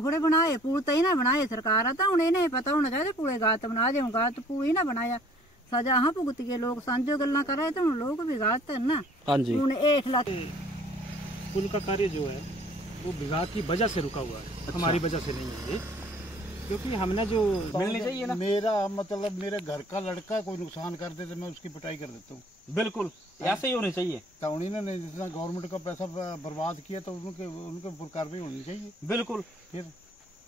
थोड़े बनाए, पुल तो ही ना बनाए सरकार आता हूँ, इन्हें पता होना चाहिए पुले गात बना दे, गात पुल ही ना बनाया, सजा हाँ भुगत के लोग सांझो गल्ला करे तो लोग भी गात ना। हाँ जी। पुल का कार्य जो है वो विभाग की वजह से रुका हुआ है। अच्छा। हमारी वजह से नहीं है ये, क्योंकि हमने जो मिलनी चाहिए ना, मेरा मतलब मेरे घर का लड़का कोई नुकसान कर दे तो मैं उसकी पिटाई कर देता हूँ। बिल्कुल ऐसे ही होने चाहिए। तो उन्होंने जितना गवर्नमेंट का पैसा बर्बाद किया तो उनके ऊपर कार्रवाई होनी चाहिए। बिल्कुल। फिर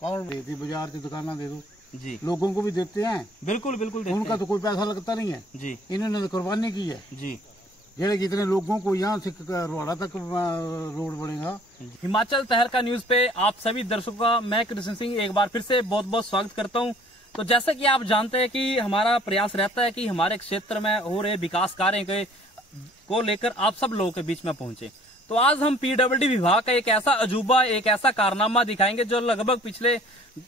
कौन देती, बाजार की दुकाना दे दो जी, लोगों को भी देते हैं। बिल्कुल बिल्कुल उनका तो कोई पैसा लगता नहीं है जी, इन्होंने तो कुर्बानी की है जी। जेड़े कितने लोगों को यहाँ से रोड़ा तक रोड बनेगा। हिमाचल तहलका न्यूज पे आप सभी दर्शकों का मैं कृष्ण सिंह एक बार फिर से बहुत बहुत स्वागत करता हूं। तो जैसा कि आप जानते हैं कि हमारा प्रयास रहता है कि हमारे क्षेत्र में हो रहे विकास कार्य को लेकर आप सब लोगों के बीच में पहुंचे। तो आज हम पीडब्ल्यूडी विभाग का एक ऐसा अजूबा, एक ऐसा कारनामा दिखाएंगे जो लगभग पिछले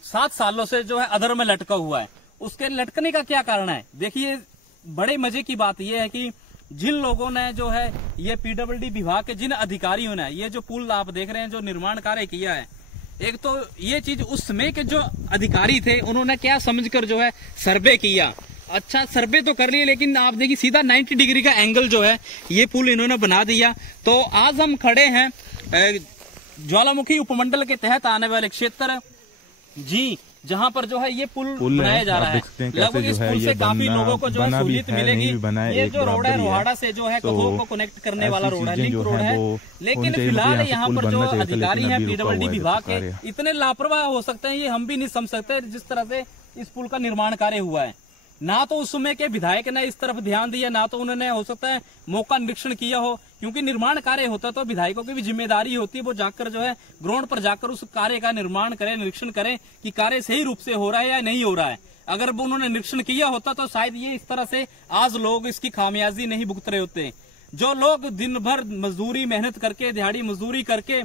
7 सालों से जो है अधर में लटका हुआ है। उसके लटकने का क्या कारण है? देखिए, बड़े मजे की बात यह है कि जिन लोगों ने जो है ये पीडब्ल्यूडी विभाग के जिन अधिकारियों ने ये जो पुल आप देख रहे हैं जो निर्माण कार्य किया है, एक तो ये चीज उस समय के जो अधिकारी थे उन्होंने क्या समझकर जो है सर्वे किया। अच्छा, सर्वे तो कर लिए, लेकिन आप देखिए सीधा 90 डिग्री का एंगल जो है ये पुल इन्होंने बना दिया। तो आज हम खड़े हैं ज्वालामुखी उपमंडल के तहत आने वाले क्षेत्र जी, जहां पर जो है ये पुल बनाया जा रहा है। लगभग इस पुल से काफी लोगों को जो है सहूलियत मिलेगी। ये जो रोड है रोहाड़ा से जो है कठोर को कनेक्ट करने वाला रोड है, लिंक रोड है। लेकिन फिलहाल यहाँ पर जो अधिकारी हैं पीडब्ल्यूडी विभाग के इतने लापरवाह हो सकते हैं ये हम भी नहीं समझ सकते जिस तरह से इस पुल का निर्माण कार्य हुआ है। ना तो उस समय के विधायक ने इस तरफ ध्यान दिया, ना तो उन्होंने हो सकता है मौका निरीक्षण किया हो, क्योंकि निर्माण कार्य होता तो विधायकों की भी जिम्मेदारी होती है वो जाकर जो है ग्राउंड पर जाकर उस कार्य का निर्माण करें, निरीक्षण करें कि कार्य सही रूप से हो रहा है या नहीं हो रहा है। अगर उन्होंने निरीक्षण किया होता तो शायद ये इस तरह से आज लोग इसकी खामियाजी नहीं भुगत रहे होते। जो लोग दिन भर मजदूरी मेहनत करके, दिहाड़ी मजदूरी करके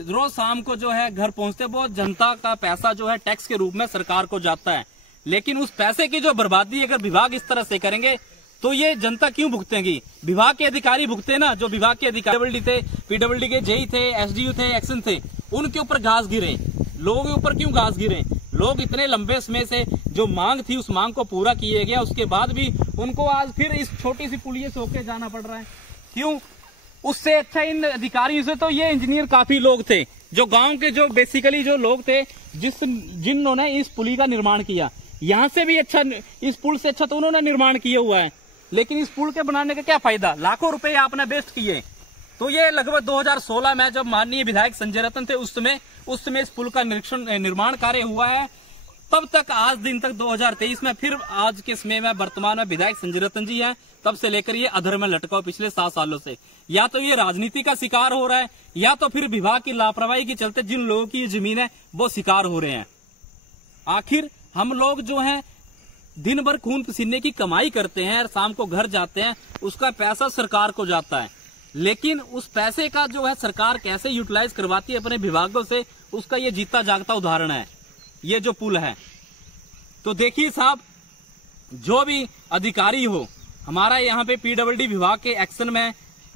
रोज शाम को जो है घर पहुंचते, वो जनता का पैसा जो है टैक्स के रूप में सरकार को जाता है। लेकिन उस पैसे की जो बर्बादी अगर विभाग इस तरह से करेंगे तो ये जनता क्यों भुगतेगी? विभाग के अधिकारी भुगते ना, जो विभाग के अधिकारी थे, पीडब्ल्यूडी के जेई थे, एसडीयू थे, एक्शन थे, उनके ऊपर घास गिरे। लोगों के ऊपर क्यों घास गिरे? लोग इतने लंबे समय से जो मांग थी उस मांग को पूरा किया गया, उसके बाद भी उनको आज फिर इस छोटी सी पुलिये से होके जाना पड़ रहा है। क्यों? उससे अच्छा इन अधिकारियों से तो ये इंजीनियर काफी लोग थे, जो गाँव के जो बेसिकली जो लोग थे जिन्होंने इस पुली का निर्माण किया। यहाँ से भी अच्छा, इस पुल से अच्छा तो उन्होंने निर्माण किया हुआ है। लेकिन इस पुल के बनाने का क्या फायदा? लाखों रुपए आपने वेस्ट किए। तो ये लगभग 2016 में जब माननीय विधायक संजय रतन थे उस समय इस पुल का निर्माण कार्य हुआ है। तब तक आज दिन तक 2023 में फिर आज के समय में वर्तमान में विधायक संजय रतन जी हैं, तब से लेकर ये अधर में लटका पिछले 7 सालों से। या तो ये राजनीति का शिकार हो रहा है, या तो फिर विभाग की लापरवाही के चलते जिन लोगों की जमीन है वो शिकार हो रहे हैं। आखिर हम लोग जो हैं दिन भर खून पसीने की कमाई करते हैं और शाम को घर जाते हैं, उसका पैसा सरकार को जाता है। लेकिन उस पैसे का जो है सरकार कैसे यूटिलाइज करवाती है अपने विभागों से, उसका ये जीता जागता उदाहरण है ये जो पुल है। तो देखिए साहब, जो भी अधिकारी हो, हमारा यहाँ पे पीडब्ल्यूडी विभाग के एक्शन में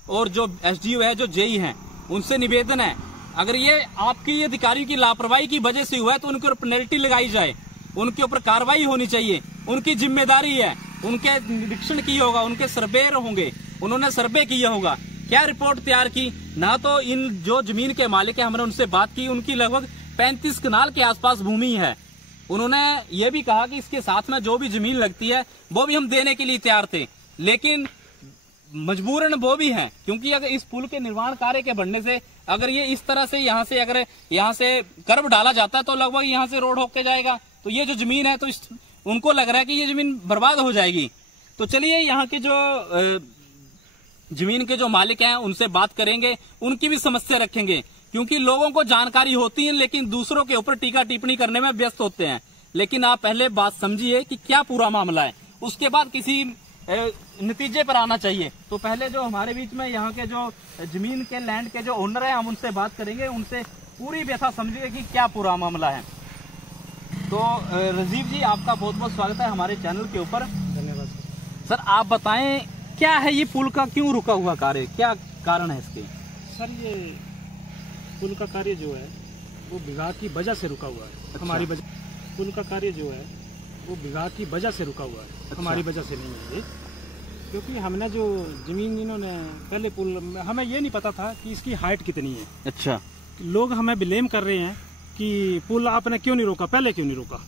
और जो एसडीओ है, जो जेई है, उनसे निवेदन है, अगर ये आपकी अधिकारियों की लापरवाही की वजह से हुआ है तो उनके ऊपर पेनल्टी लगाई जाए, उनके ऊपर कार्रवाई होनी चाहिए। उनकी जिम्मेदारी है, उनके निरीक्षण किया होगा, उनके सर्वेयर होंगे, उन्होंने सर्वे किया होगा, क्या रिपोर्ट तैयार की। ना तो इन जो जमीन के मालिक है, हमने उनसे बात की, उनकी लगभग 35 कनाल के आसपास भूमि है। उन्होंने ये भी कहा कि इसके साथ में जो भी जमीन लगती है वो भी हम देने के लिए तैयार थे, लेकिन मजबूरन वो भी हैं, क्योंकि अगर इस पुल के निर्माण कार्य के बढ़ने से अगर ये इस तरह से यहाँ से कर्व डाला जाता है तो लगभग यहाँ से रोड होके जाएगा, तो ये जो जमीन है तो उनको लग रहा है कि ये जमीन बर्बाद हो जाएगी। तो चलिए यहाँ के जो जमीन के जो मालिक हैं उनसे बात करेंगे, उनकी भी समस्या रखेंगे, क्योंकि लोगों को जानकारी होती है लेकिन दूसरों के ऊपर टीका टिप्पणी करने में व्यस्त होते हैं। लेकिन आप पहले बात समझिए कि क्या पूरा मामला है, उसके बाद किसी नतीजे पर आना चाहिए। तो पहले जो हमारे बीच में यहाँ के जो जमीन के लैंड के जो ओनर है, हम उनसे बात करेंगे, उनसे पूरी व्यथा समझिए कि क्या पूरा मामला है। तो राजीव जी, आपका बहुत बहुत स्वागत है हमारे चैनल के ऊपर। धन्यवाद सर। आप बताएं क्या है ये पुल का क्यों रुका हुआ कार्य, क्या कारण है इसके? सर, ये पुल का कार्य जो है वो विभाग की वजह से रुका हुआ है, हमारी वजह। पुल का कार्य जो है वो विभाग की वजह से रुका हुआ है, हमारी वजह से नहीं है ये। क्योंकि हमने जो जमीन इन्होंने पहले पुल, हमें ये नहीं पता था कि इसकी हाइट कितनी है। अच्छा, लोग हमें ब्लेम कर रहे हैं कि पुल आपने क्यों नहीं रोका, पहले क्यों नहीं रोका।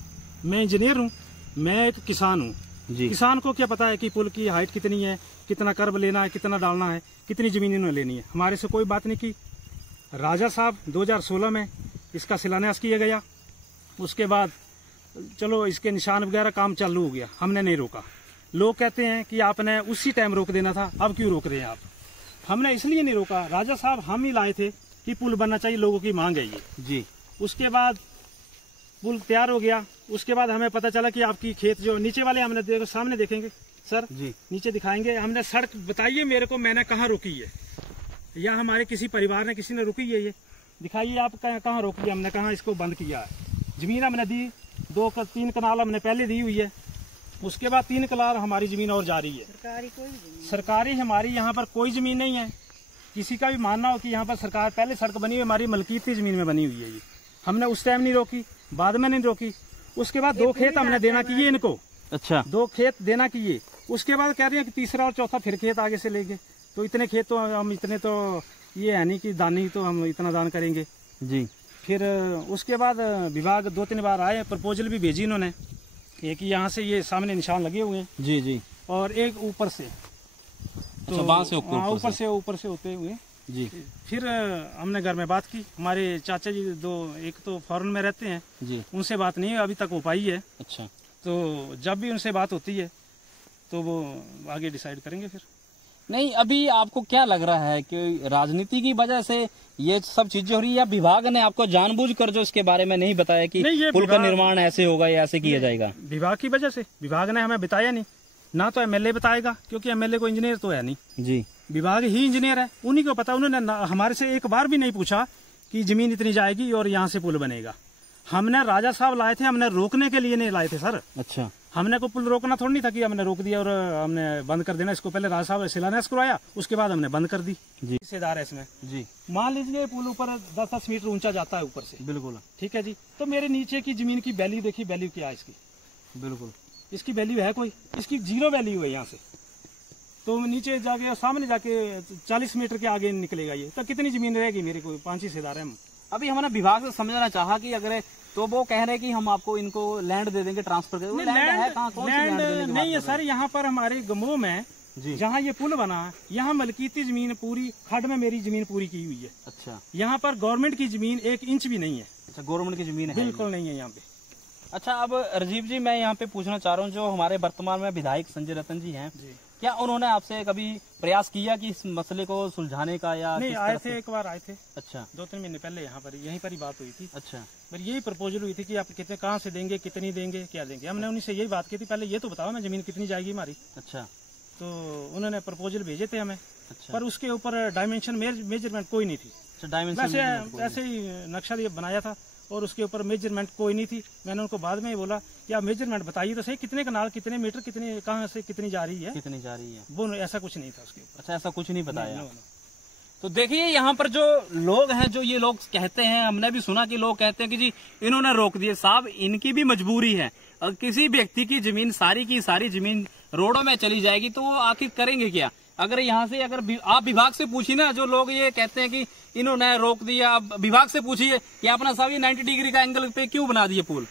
मैं इंजीनियर हूँ, मैं एक किसान हूँ। किसान को क्या पता है कि पुल की हाइट कितनी है, कितना कर्ब लेना है, कितना डालना है, कितनी जमीन इन्होंने लेनी है। हमारे से कोई बात नहीं की। राजा साहब 2016 में इसका शिलान्यास किया गया। उसके बाद चलो इसके निशान वगैरह काम चालू हो गया, हमने नहीं रोका। लोग कहते हैं कि आपने उसी टाइम रोक देना था, अब क्यों रोक रहे हैं आप। हमने इसलिए नहीं रोका, राजा साहब हम ही लाए थे कि पुल बनना चाहिए, लोगों की मांग है ये जी। उसके बाद पुल तैयार हो गया। उसके बाद हमें पता चला कि आपकी खेत जो नीचे वाले, हमने देखो सामने देखेंगे सर जी, नीचे दिखाएंगे। हमने सड़क बताइए मेरे को, मैंने कहाँ रोकी है, या हमारे किसी परिवार ने किसी ने रोकी है, ये दिखाइए आप कहाँ रोकी है। हमने कहाँ इसको बंद किया है। जमीन हमने दी 2-3 कनाल हमने पहले दी हुई है। उसके बाद 3 कनाल हमारी जमीन और जा रही है। सरकारी हमारी यहाँ पर कोई जमीन नहीं है। किसी का भी मानना हो कि यहाँ पर सरकार पहले सड़क बनी हुई, हमारी मलकीती जमीन में बनी हुई है ये। हमने उस टाइम नहीं रोकी, बाद में नहीं रोकी। उसके बाद 2 खेत हमने देना किए इनको। अच्छा, 2 खेत देना किए। उसके बाद कह रहे हैं कि तीसरा और चौथा फिर खेत आगे से लेंगे। तो इतने खेत तो हम, इतने तो ये है नहीं कि दानी तो हम इतना दान करेंगे जी। फिर उसके बाद विभाग 2-3 बार आए, प्रपोजल भी भेजी इन्होंने। एक यहाँ से ये सामने निशान लगे हुए हैं जी जी, और एक ऊपर से, तो ऊपर से होते हुए जी। फिर हमने घर में बात की। हमारे चाचा जी 2, एक तो फॉरेन में रहते हैं जी, उनसे बात नहीं अभी तक हो पाई है। अच्छा, तो जब भी उनसे बात होती है तो वो आगे डिसाइड करेंगे। फिर नहीं, अभी आपको क्या लग रहा है कि राजनीति की वजह से ये सब चीजें हो रही है, या विभाग ने आपको जानबूझकर जो इसके बारे में नहीं बताया कि पुल का निर्माण ऐसे होगा या ऐसे किया जाएगा? विभाग की वजह से। विभाग ने हमें बताया नहीं ना, तो एमएलए बताएगा, क्योंकि एमएलए को इंजीनियर तो है नहीं जी। विभाग ही इंजीनियर है, उन्हीं को पता। उन्होंने हमारे से एक बार भी नहीं पूछा कि जमीन इतनी जाएगी और यहाँ से पुल बनेगा। हमने राजा साहब लाए थे, हमने रोकने के लिए नहीं लाए थे सर। अच्छा, हमने को पुल रोकना थोड़ी नहीं था कि हमने रोक दिया और हमने बंद कर देना इसको। पहले राजा साहब ने शिलान्यास करवाया, उसके बाद हमने बंद कर दी जी। हिस्सेदार है इसमें जी। मान लीजिए पुल ऊपर 10-10 मीटर ऊंचा जाता है ऊपर से, बिल्कुल ठीक है जी। तो मेरे नीचे की जमीन की वैल्यू देखिए, वैल्यू क्या है इसकी, बिल्कुल इसकी वैल्यू है कोई, इसकी 0 वैल्यू है यहाँ से। तो नीचे जाके सामने जाके 40 मीटर के आगे निकलेगा ये, तो कितनी जमीन रहेगी मेरे को? 5 हिस्सेदार है हम। अभी हमने विभाग से समझना चाहा कि अगर, तो वो कह रहे हैं कि हम आपको इनको लैंड दे देंगे, ट्रांसफर कर देंगे। लैंड नहीं है सर, यहाँ पर हमारे गमों में जहाँ ये पुल बना है, यहाँ मलकीती जमीन पूरी, खड में मेरी जमीन पूरी की हुई है। अच्छा, यहाँ पर गवर्नमेंट की जमीन 1 इंच भी नहीं है। अच्छा, गवर्नमेंट की जमीन है बिल्कुल नहीं है यहाँ पे। अच्छा, अब राजीव जी मैं यहाँ पे पूछना चाह रहा हूँ, जो हमारे वर्तमान में विधायक संजय रतन जी हैं, क्या उन्होंने आपसे कभी प्रयास किया कि इस मसले को सुलझाने का? या नहीं, आए थे, एक बार आए थे। अच्छा, 2-3 महीने पहले यहाँ पर, यहीं पर ही बात हुई थी। अच्छा, पर यही प्रपोजल हुई थी कि आप कितने, कहाँ से देंगे, कितनी देंगे, क्या देंगे। हमने उनसे यही बात की थी, पहले ये तो बताओ ना जमीन कितनी जाएगी हमारी। अच्छा, तो उन्होंने प्रपोजल भेजे थे हमें। अच्छा, पर उसके ऊपर डायमेंशन मेजरमेंट कोई नहीं थी। अच्छा, डायमेंशन ऐसे ही नक्शा बनाया था और उसके ऊपर मेजरमेंट कोई नहीं थी। मैंने उनको बाद में बोला कि आप मेजरमेंट बताइए तो सही, कितने कनाल, कितने मीटर, कितने, कहाँ से कितनी जा रही है, वो ऐसा कुछ नहीं था उसके ऊपर। अच्छा, ऐसा कुछ नहीं बताया। तो देखिए यहाँ पर जो लोग हैं, जो ये लोग कहते हैं, हमने भी सुना कि लोग कहते हैं कि जी इन्होंने रोक दिए। साहब, इनकी भी मजबूरी है। और किसी व्यक्ति की जमीन, सारी की सारी जमीन रोडों में चली जाएगी तो वो आखिर करेंगे क्या? अगर यहाँ से, अगर आप विभाग से पूछिए ना, जो लोग ये कहते हैं कि इन्होंने रोक दिया, आप विभाग से पूछिए कि अपना साहब ये 90 डिग्री का एंगल पे क्यों बना दिए पुल?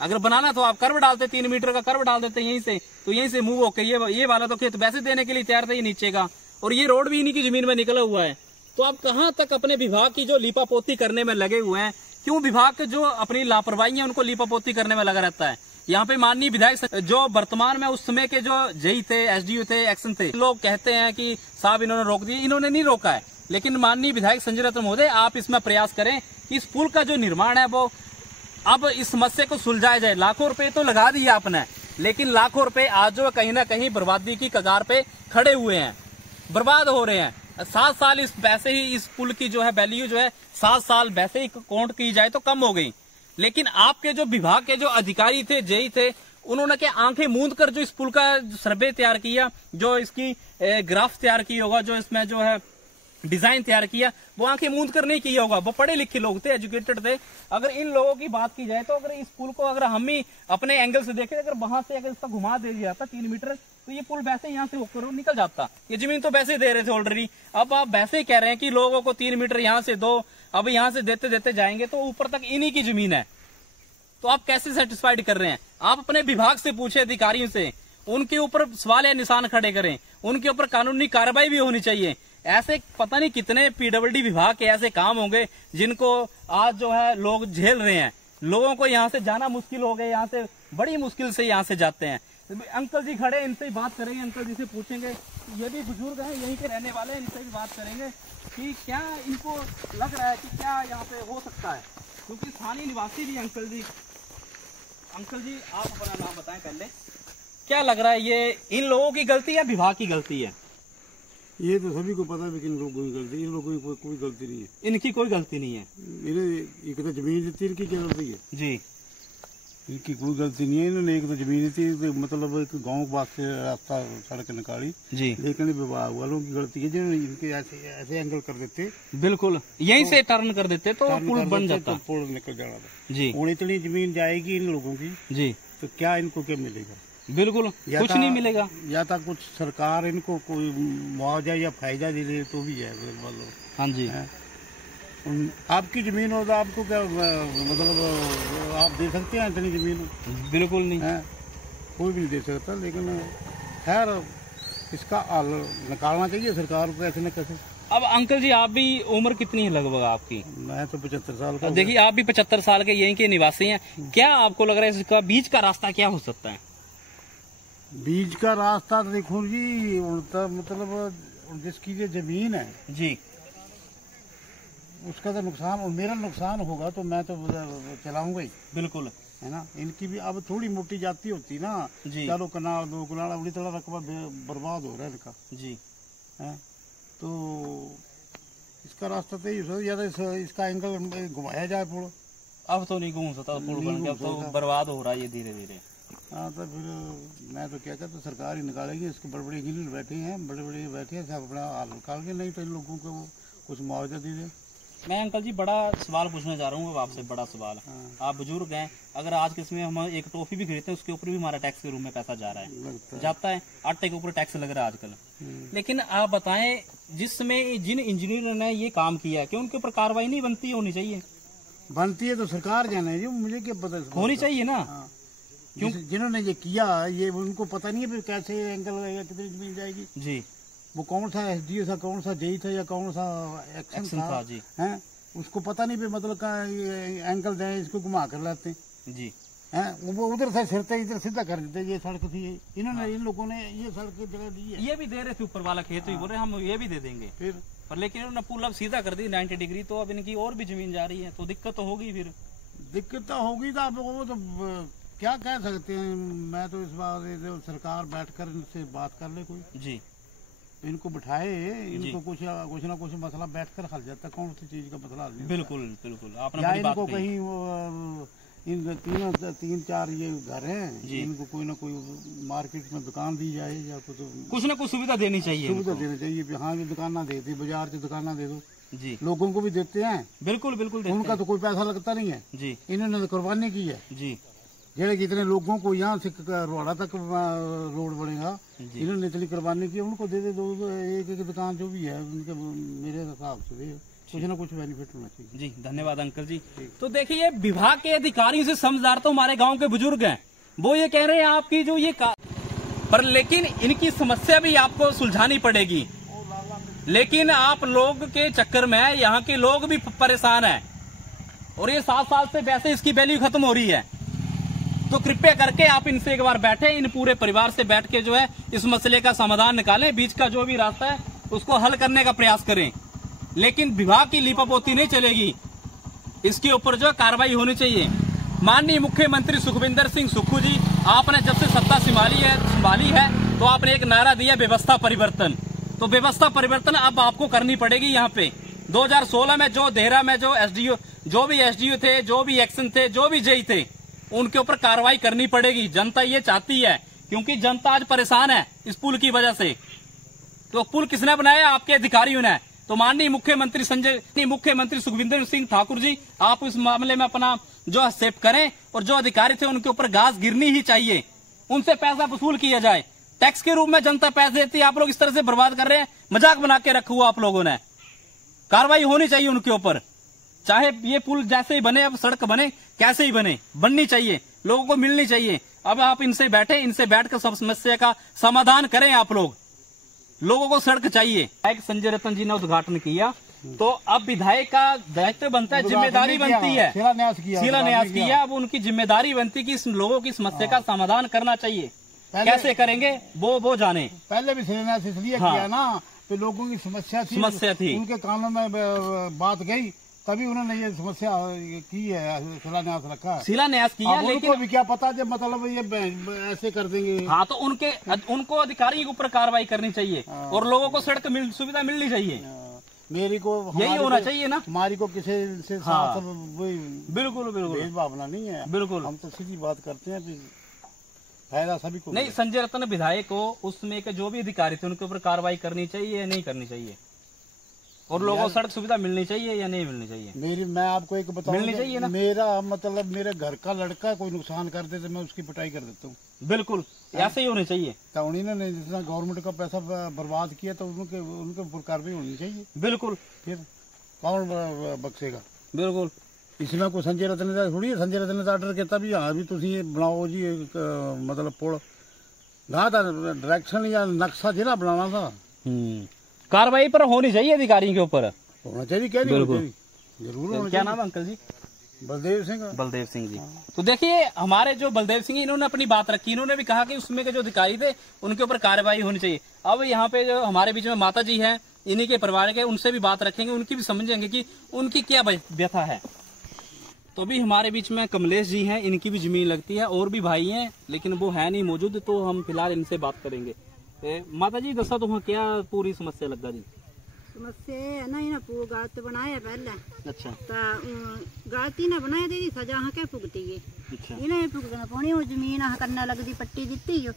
अगर बनाना तो आप कर्व डालते, 3 मीटर का कर्व डाल देते यहीं से, तो यहीं से मूव होके ये वाला तो खेत वैसे देने के लिए तैयार था ये नीचे का, और ये रोड भी इन्हीं की जमीन में निकला हुआ है। तो आप कहाँ तक अपने विभाग की जो लीपापोती करने में लगे हुए हैं? क्यों विभाग जो अपनी लापरवाही है उनको लीपापोती करने में लगा रहता है? यहाँ पे माननीय विधायक जो वर्तमान में उस समय के जो जेई थे, एसडीओ थे, एक्शन थे, लोग कहते हैं कि साहब इन्होंने रोक दिए। इन्होंने नहीं रोका है, लेकिन माननीय विधायक संजय रतन महोदय, आप इसमें प्रयास करें कि इस पुल का जो निर्माण है वो अब इस समस्या को सुलझाया जाए। लाखों रुपए तो लगा दिए आपने, लेकिन लाखों रुपए आज जो कहीं ना कहीं बर्बादी की कगार पे खड़े हुए हैं, बर्बाद हो रहे हैं। 7 साल इस वैसे ही इस पुल की जो है वैल्यू जो है 7 साल वैसे ही काउंट की जाए तो कम हो गई। लेकिन आपके जो विभाग के जो अधिकारी थे, जेई थे, उन्होंने क्या आंखें मूंद कर जो इस पुल का सर्वे तैयार किया, जो इसकी ग्राफ तैयार की होगा, जो इसमें जो है डिजाइन तैयार किया, वो आंखें मूंद कर नहीं किया होगा, वो पढ़े लिखे लोग थे, एजुकेटेड थे। अगर इन लोगों की बात की जाए तो अगर इस पुल को अगर हम ही अपने एंगल से देखें, अगर वहां से अगर इसका घुमा दे दिया जाता 3 मीटर, तो ये पुल वैसे यहाँ से होकर निकल जाता। ये जमीन तो वैसे दे रहे थे ऑलरेडी, अब आप वैसे ही कह रहे हैं कि लोगों को 3 मीटर यहाँ से दो, अब यहाँ से देते देते जाएंगे तो ऊपर तक इन्हीं की जमीन है, तो आप कैसे सेटिस्फाइड कर रहे हैं? आप अपने विभाग से पूछे, अधिकारियों से, उनके ऊपर सवाल या निशान खड़े करें, उनके ऊपर कानूनी कार्रवाई भी होनी चाहिए। ऐसे पता नहीं कितने पीडब्ल्यूडी विभाग के ऐसे काम होंगे जिनको आज जो है लोग झेल रहे हैं। लोगों को यहाँ से जाना मुश्किल हो गया, यहाँ से बड़ी मुश्किल से यहाँ से जाते हैं। अंकल जी खड़े, इनसे ही बात करेंगे, अंकल जी से पूछेंगे, ये भी बुजुर्ग हैं, यहीं के रहने वाले हैं, इनसे भी बात करेंगे कि क्या इनको लग रहा है कि क्या यहाँ पे हो सकता है, क्योंकि स्थानीय निवासी भी अंकल जी। अंकल जी आप अपना नाम बताएं पहले, क्या लग रहा है ये इन लोगों की गलती है, विभाग की गलती है? ये तो सभी को पता है, लेकिन इन लोगों की गलती, इन लोगों की कोई गलती नहीं है। इनकी कोई गलती नहीं है, इन्हें एक तो जमीन दी थी, इनकी क्या गलती है? जी इनकी कोई गलती नहीं है। इन्होंने एक तो जमीन थी, तो मतलब एक गाँव के वास्ते रास्ता सड़क निकाली जी, लेकिन विभाग वालों की गलती है जिन्होंने इनके ऐसे एंगल कर देते, बिल्कुल यहीं से टर्न कर देते तो पुल बन जाता, तो पुल निकल जाना था जी। और इतनी जमीन जाएगी इन लोगों की जी, तो क्या इनको क्या मिलेगा? बिल्कुल कुछ नहीं मिलेगा। या तो कुछ सरकार इनको कोई मुआवजा या फायदा दे दे तो भी है। हाँ जी, आपकी जमीन हो तो आपको क्या मतलब आप दे सकते हैं इतनी जमीन? बिल्कुल नहीं है, कोई भी नहीं दे सकता। लेकिन खैर इसका हल निकालना चाहिए सरकार को कैसे न कैसे। अब अंकल जी आप भी, उम्र कितनी है लगभग आपकी? मैं तो 75 साल का। देखिए आप भी 75 साल के यहीं के निवासी हैं, क्या आपको लग रहा है इसका बीच का रास्ता क्या हो सकता है? बीच का रास्ता देखो जी, मतलब जिसकी जो जमीन है जी, उसका तो नुकसान और मेरा नुकसान होगा तो मैं तो चलाऊंगा ही, बिल्कुल है ना। इनकी भी अब थोड़ी मोटी जाती होती ना जी, चलो कनाल 2 कनाल अवली तला रकबा बर्बाद हो रहा है इनका जी, है। तो इसका रास्ता तो यही, या तो इसका एंगल घुमाया जाए पुल। अब तो नहीं घूम सकता पुल बन के, अब तो बर्बाद हो रहा है ये धीरे धीरे। हाँ तो फिर मैं तो क्या कहता, सरकार ही निकालेगी। इसके बड़े बड़े इंजीनियर बैठे हैं, बड़े बड़े बैठे हैं, सब अपना हाल निकाल के, नहीं तो इन लोगों को कुछ मुआवजा दे दे। मैं अंकल जी बड़ा सवाल पूछने जा रहा हूँ आपसे, बड़ा सवाल। आप बुजुर्ग हैं, अगर आज के समय हम एक टॉफी भी खरीदते हैं उसके ऊपर भी हमारा टैक्स के रूप में पैसा जा रहा है, जाता है, आटे के ऊपर टैक्स लग रहा है आजकल। लेकिन आप बताएं, जिस समय जिन इंजीनियर ने ये काम किया है, कि उनके ऊपर कार्रवाई नहीं बनती होनी चाहिए? बनती है तो सरकार जाने जी, मुझे क्या पता, होनी चाहिए ना। क्यों जिन्होंने ये किया, ये उनको पता नहीं है फिर कैसे एंगल लगेगा, कितनी जमीन जाएगी जी। वो कौन सा एसडीओ था, कौन सा जेई था, या कौन सा एक्शन था जी, हैं, उसको पता नहीं फिर मतलब का एंगल दें, इसको घुमा कर लाते जी, हैं। वो उधर से सिरते इधर सीधा कर देते। ये सड़क थी, इन्होंने इन लोगों ने ये सड़क जगह दी है, ये भी दे रहे थे ऊपर वाला खेत, बोल रहे हम ये भी दे देंगे फिर, पर लेकिन इन्होंने पुल अब सीधा कर दी 90 डिग्री, तो अब इनकी और भी जमीन जा रही है, तो दिक्कत तो होगी। फिर दिक्कत तो होगी, तो अब वो तो क्या कह सकते हैं। मैं तो इस बार सरकार बैठकर इनसे बात कर ले कोई जी, इनको बिठाए, इनको कुछ ना कुछ मसला बैठकर हल जाता है। कौन सी चीज का मसला हल? बिल्कुल बिल्कुल, या इनको कहीं इन 3-4 ये घर हैं, इनको कोई ना कोई मार्केट में दुकान दी जाए, या कुछ ना कुछ सुविधा देनी चाहिए। सुविधा देनी चाहिए, हाँ ये दुकान ना दे, बाजार से दुकान ना दे दो जी। लोगों को भी देते हैं, बिल्कुल बिल्कुल, उनका तो कोई पैसा लगता नहीं है जी, इन्होंने तो कुर्बानी की है जी। जेड़े कितने लोगों को यहाँ से रोड़ा तक रोड बनेगा, इन्होंने इतनी कुर्बानी की, उनको दे दे दो एक दुकान जो भी है उनके, मेरे हिसाब से कुछ ना कुछ बेनिफिट होना चाहिए जी। धन्यवाद अंकल जी। तो देखिए, विभाग के अधिकारियों से समझदार तो हमारे गांव के बुजुर्ग हैं, वो ये कह रहे हैं आपकी जो ये पर लेकिन इनकी समस्या भी आपको सुलझानी पड़ेगी। लेकिन आप लोग के चक्कर में यहाँ के लोग भी परेशान हैं, और ये 7 साल से वैसे इसकी वैल्यू खत्म हो रही है। तो कृपया करके आप इनसे एक बार बैठे, इन पूरे परिवार से बैठ के जो है इस मसले का समाधान निकालें, बीच का जो भी रास्ता है उसको हल करने का प्रयास करें। लेकिन विभाग की लीपापोती नहीं चलेगी, इसके ऊपर जो कार्रवाई होनी चाहिए। माननीय मुख्यमंत्री सुखविंदर सिंह सुक्खू जी, आपने जब से सत्ता संभाली है तो आपने एक नारा दिया, व्यवस्था परिवर्तन। तो व्यवस्था परिवर्तन अब आपको करनी पड़ेगी। यहाँ पे 2016 में जो देहरा में जो एसडीओ थे, जो भी एक्शन थे, जो भी जेई थे, उनके ऊपर कार्रवाई करनी पड़ेगी। जनता ये चाहती है, क्योंकि जनता आज परेशान है इस पुल की वजह से। तो पुल किसने बनाया? आपके अधिकारियों ने। तो माननीय मुख्यमंत्री सुखविंदर सिंह ठाकुर जी, आप इस मामले में अपना जो हस्तक्षेप करें और जो अधिकारी थे उनके ऊपर घास गिरनी ही चाहिए, उनसे पैसा वसूल किया जाए। टैक्स के रूप में जनता पैसे देती है, आप लोग इस तरह से बर्बाद कर रहे हैं, मजाक बना के रखा हुआ आप लोगों ने। कार्रवाई होनी चाहिए उनके ऊपर, चाहे ये पुल जैसे ही बने, अब सड़क बने कैसे ही बने, बननी चाहिए, लोगों को मिलनी चाहिए। अब आप इनसे बैठकर सब समस्या का समाधान करें। आप लोगों को सड़क चाहिए। संजय रतन जी ने उद्घाटन किया, तो अब विधायक का दायित्व बनता है, जिम्मेदारी बनती है, शिलान्यास किया। अब उनकी जिम्मेदारी बनती है कि इस लोगों की समस्या का समाधान करना चाहिए। कैसे करेंगे वो जाने। पहले भी शिलान्यास इसलिए किया ना, तो लोगों की समस्या थी, उनके कानों में बात गई, तभी उन्होंने ये समस्या की है, शिलान्यास रखा, शिलान्यास किया। लेकिन उनको भी क्या पता जब मतलब ये ऐसे कर देंगे। हाँ, तो उनको अधिकारियों के ऊपर कार्रवाई करनी चाहिए और लोगों को सड़क सुविधा मिलनी चाहिए। मेरी को यही होना चाहिए ना, हमारी को किसी से बिल्कुल भेदभावना नहीं है। बिल्कुल, हम तो सीधी बात करते हैं, फायदा सभी को नहीं। संजय रतन विधायक को उसमें के जो भी अधिकारी थे उनके ऊपर कार्रवाई करनी चाहिए या नहीं करनी चाहिए, और लोगों को सड़क सुविधा मिलनी चाहिए या नहीं मिलनी चाहिए। मैं आपको एक बताऊं, मिलनी चाहिए ना। मेरा मतलब मेरे घर का लड़का कोई नुकसान कर दे तो मैं उसकी पिटाई कर देता हूँ। बिल्कुल, ऐसे ही होने चाहिए। तो उन्होंने जितना गवर्नमेंट का पैसा बर्बाद किया, तो उनके ऊपर कार्रवाई होनी चाहिए। बिल्कुल, फिर कौन बख्शेगा। बिल्कुल, इसमें कोई संजय रतन ने थोड़ी, संजय रतन ने आर्डर किया भी हाँ भी तुसी बनाओ जी, मतलब पुल ना था, डायरेक्शन या नक्शा जिला बनाना था। कार्रवाई पर होनी चाहिए, अधिकारियों के ऊपर होना चाहिए। क्या नहीं जरूर। क्या नाम है अंकल जी? बलदेव सिंह जी। तो देखिए, हमारे जो बलदेव सिंह, इन्होंने अपनी बात रखी। इन्होंने भी कहा कि उसमें के जो अधिकारी थे उनके ऊपर कार्रवाई होनी चाहिए। अब यहाँ पे जो हमारे बीच में माता जी हैं, इन्हीं के परिवार के, उनसे भी बात रखेंगे, उनकी भी समझेंगे कि उनकी क्या व्यथा है। तो अभी हमारे बीच में कमलेश जी हैं, इनकी भी जमीन लगती है, और भी भाई हैं लेकिन वो है नहीं मौजूद, तो हम फिलहाल इनसे बात करेंगे। माता जी दसा तो क्या पूरी समस्या लगा जी? समस्या नहीं ना, पूरा गात बनाया पहले। अच्छा, गाती ना बनाया दीदी, सजा हाँ क्या भुगती है। अच्छा, इन्हें भुगतना पौनी, वो जमीन हाँ करना लगती, पट्टी दिती जो,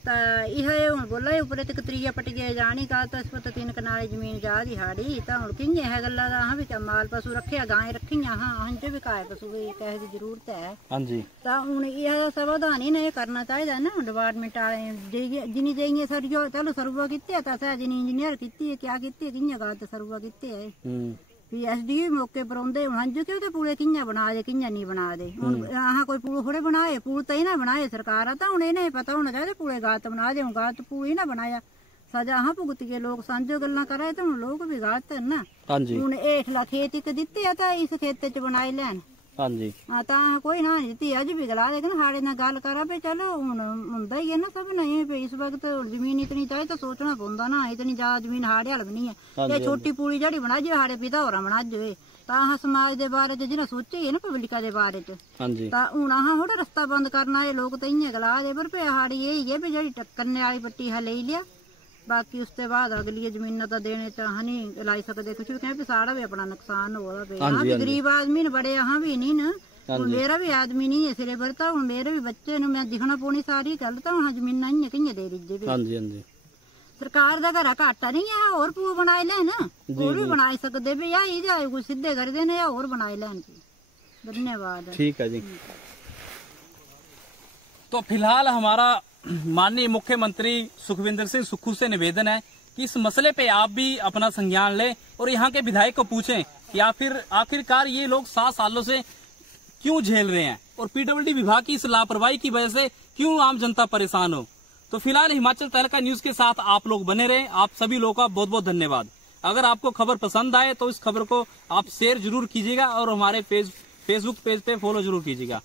तो यह बोला ऊपर तक त्रिया पट गया जानी का, तो इस पर तो 3 कनाले जमीन जा दी हाड़ी, तो हूँ किंजे है गल्ला हाँ भी क्या माल पशु रखे, गाय रखी हाँ हंजे भी काय पशु कहे की जरूरत है। हाँ जी, तो हूँ यह समाधान ही नहीं करना चाहिए ना डिपार्टमेंट वाले, जिनी जाइए सर जो चलो सरुआ कितने था, जिनी इंजीनियर कितनी है, क्या कितनी किंजा गा सरुआ कितने है, PSD मौके पर आंदे हंज क्यों तो पूरे किंजा बना दे, किंजा नहीं बना दे। यहाँ कोई पुल थोड़े बनाए, पुल तो ही ना बनाए सरकार, तो हूँ इन्हें पता होना चाहिए पूरे गात बना दे, गात पुल ही ना बनाया, सजा हाँ भुगत के लोग सांझो गल्ला करे, तो लोग भी गात ना हूँ 1 लाख खेत एक दिते है, तो इस खेते च बनाई लैन। हाँ जी, हाँ, तो कोई ना नहीं अज भी गला, लेकिन हाड़े ना गल करा पे चलो हुंदा ही है ना सब नहीं पे। इस वक्त जमीन इतनी चाहिए तो सोचना पौंदा ना, इतनी ज्यादा जमीन हाड़े हल बनी है। ये छोटी पूरी जड़ी बना जो हाड़े पिता होरा बना जो, तो समाज के बारे च जिन्हें सोचे है ना पब्लिका के बारे च, तो हूं थोड़ा रस्ता बंद करना है, लोग तो इं गला दे, पर पे हाड़ी यही है भी जी टक्करने वाली पट्टी है ले लिया, बाकी उसके बाद अगली जमीन तो देने चाह नहीं लाई सकते कुछ भी, कहें सारा भी अपना नुकसान हो रहा है। गरीब आदमी ने बड़े यहाँ भी नहीं ना, मेरा भी आदमी नहीं है सिरे भरता, मेरे भी बच्चे मैं दिखना पौनी सारी गलता हूँ, जमीन नहीं किं दे दीजिए। सरकार का घर घाटा नहीं है, और पूल बनाए लैन, और भी बनाए सकते भी, या कुछ सीधे कर देने या और बनाए लैन। धन्यवाद। ठीक है जी। तो फिलहाल हमारा माननीय मुख्यमंत्री सुखविंदर सिंह सुक्खू से निवेदन है कि इस मसले पे आप भी अपना संज्ञान लें और यहाँ के विधायक को पूछें कि आखिरकार ये लोग 7 सालों से क्यों झेल रहे हैं, और PWD विभाग की इस लापरवाही की वजह से क्यों आम जनता परेशान हो। तो फिलहाल हिमाचल तहलका न्यूज के साथ आप लोग बने रहे। आप सभी लोगों का बहुत बहुत धन्यवाद। अगर आपको खबर पसंद आए तो इस खबर को आप शेयर जरूर कीजिएगा और हमारे फेसबुक पेज पे फॉलो जरूर कीजिएगा।